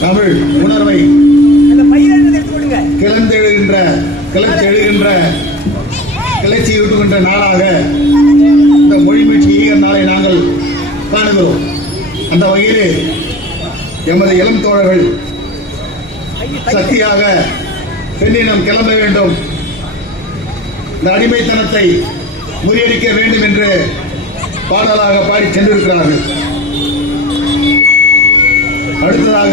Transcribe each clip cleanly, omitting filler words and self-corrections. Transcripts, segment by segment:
தமிழ் உணர்வை கிளர்ச்சியூட்டுகின்ற நாளாக இந்த மொழிமீட்சி ஈகர் நாளை நாங்கள் காணுகிறோம். அந்த வகையில் எமது இளம் தோழர்கள் சக்தியாக பெண்ணினம் கிளம்ப வேண்டும், இந்த அடிமைத்தனத்தை முறியடிக்க வேண்டும் என்று பாடலாக பாடி சென்றிருக்கிறார்கள். அடுத்ததாக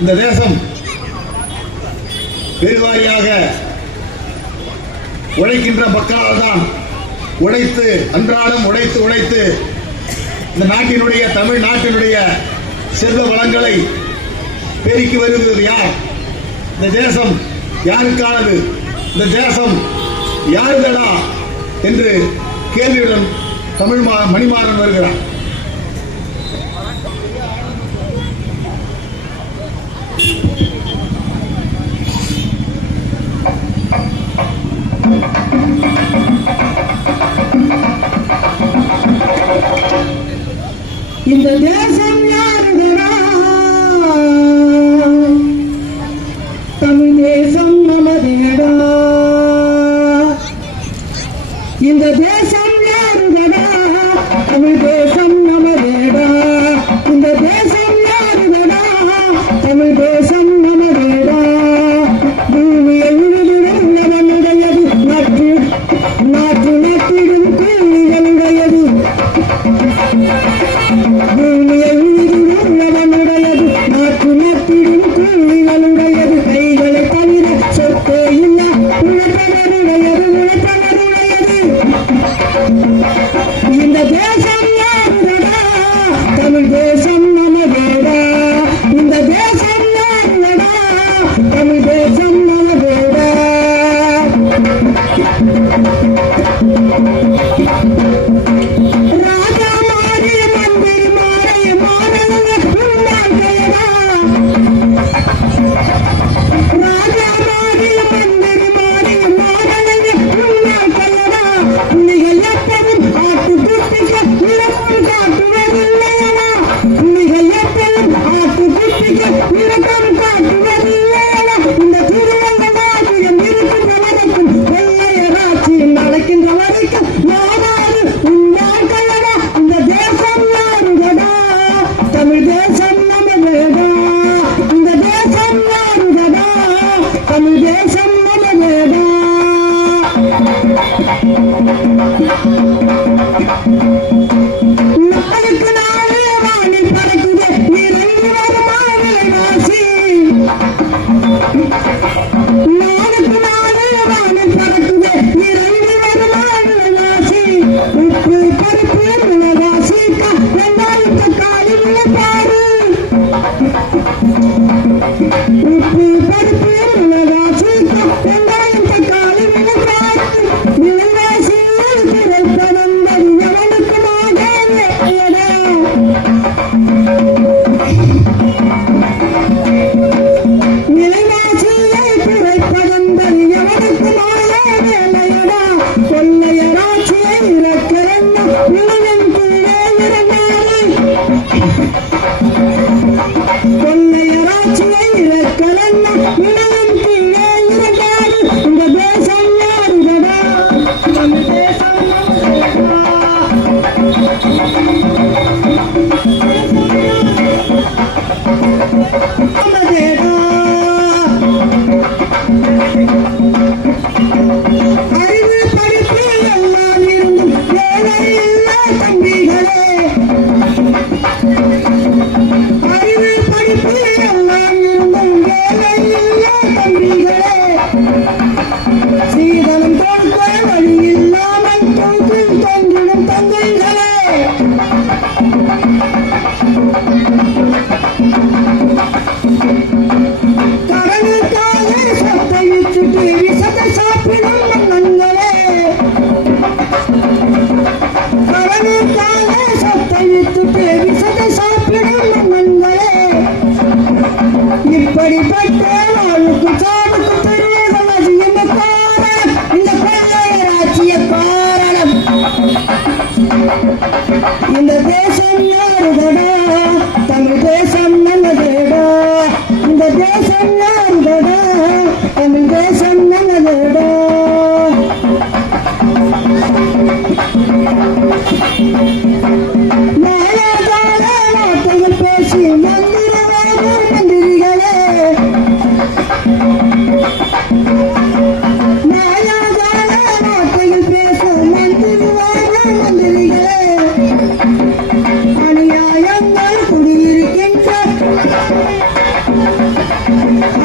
இந்த தேசம் பெருவாரியாக உழைக்கின்ற மக்களால் தான் உழைத்து அன்றாடம் உழைத்து இந்த நாட்டினுடைய தமிழ்நாட்டினுடைய செல்வ வளங்களை பெருக்கி வருவது யார்? இந்த தேசம் யாருக்கானது? இந்த தேசம் யாருதடா என்று கேள்வியுடன் தமிழ் மணிமாறன் வருகிறார். இந்த தேசம் யாருடா? தமிழ் தேசம் நமதேடா. இந்த தேசம் யாருடா? தமிழ் தேசம் நமதேடா. இந்த தேசம் யாருடா? தமிழ் தேசம் நமதேடா. பூமியை உழுதுடையது நாற்று நட்டிடும் கூலிகளுடையது. பூமியை உழுதுடையது நாற்று நட்டிடும் கூலிகளுடையது. கைகளை தவிர சொத்தே இல்ல உழைப்பவருடையது. இந்த தேசம் யாருடா? தமிழ் தேசம் நமதேடா. இந்த தேசம் யாருடா? தமிழ் தேசம் நமதேடா. ராஜா மாறி மந்திரி மாறி மாறனுங்க புண்ணாக்கையடா. ராஜா மாறி மந்திரி மாறி மாறனுங்க புண்ணாக்கையடா. புலிகள் எப்பவும் ஆட்டுக்குட்டிக்கு இலக்கம் காட்டுவதில்லையடா. புலிகள் எப்பவும் ஆட்டுக்குட்டிக்கு இலக்கம் காட்டுவதில்லையடா. இந்த திருவங்கடாஜியம் இருக்கின்ற வரைக்கும் வெள்ளையராட்சி நடக்கின்ற வரைக்கும் நாடாது உண்டாக்கையடா. இந்த தேசம் யாருடா? தமிழ் தேசம் நமதேடா. இந்த தேசம் யாருடா? தமிழ் தேசம் நமதேடா. நாளுக்கு நாளே வாணி பறக்குதே இறங்கி வருமா விலைவாசி. நாளுக்கு நாளே வாணி பறக்குதே இறங்கி வருமா விலைவாசி. உப்பு பருப்பு விலைவாசி வெங்காயத்தை காலி விளைப்பாரு. உப்பு பருப்பு விலைவாசி வெங்காயத்தை காலி விளைப்பாரு. விலைவாசி குறைப்பதன் எவனுக்கு மாதேடா. விலைவாசியை குறைப்பதன் எவனுக்கு மாதேடா. கொள்ளையராட்சியை இறக்கிறன்னா விளைவின் கீழே இறங்காது. கொள்ளையராட்சியை இறக்கிறன்னா விளைவின் கீழே இறங்காது. இந்த தேசம் யாருடா? தமிழ் தேசம் நமதேடா. அறிவு படிப்பு எல்லாம் இருந்தும் வேலை இல்ல தம்பிகளே. அறிவு படிப்பு எல்லாம் இருந்தும் வேலை இல்ல தம்பிகளே. சீதனம் கொடுக்க வழி இல்லாமல் தூக்கில் தொங்கிடும் தந்தைகளே. இந்த தேசம் யாருதடா, தமிழ் தேசம் நல்லதேடா. இந்த தேசம் யாருதடா, தமிழ் தேசம் நல்லதேடா. நாயாகால வார்த்தைகள் பேசி மந்திரவாதம் மந்திரிகளே. நாயாகால வார்த்தைகள் பேசும் மந்திரவாதம் மந்திரிகளே.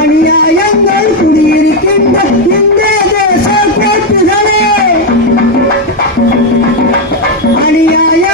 அநியாயங்கள் குடியிருக்கின்ற இந்த தேச கோட்டுகளே. அநியாய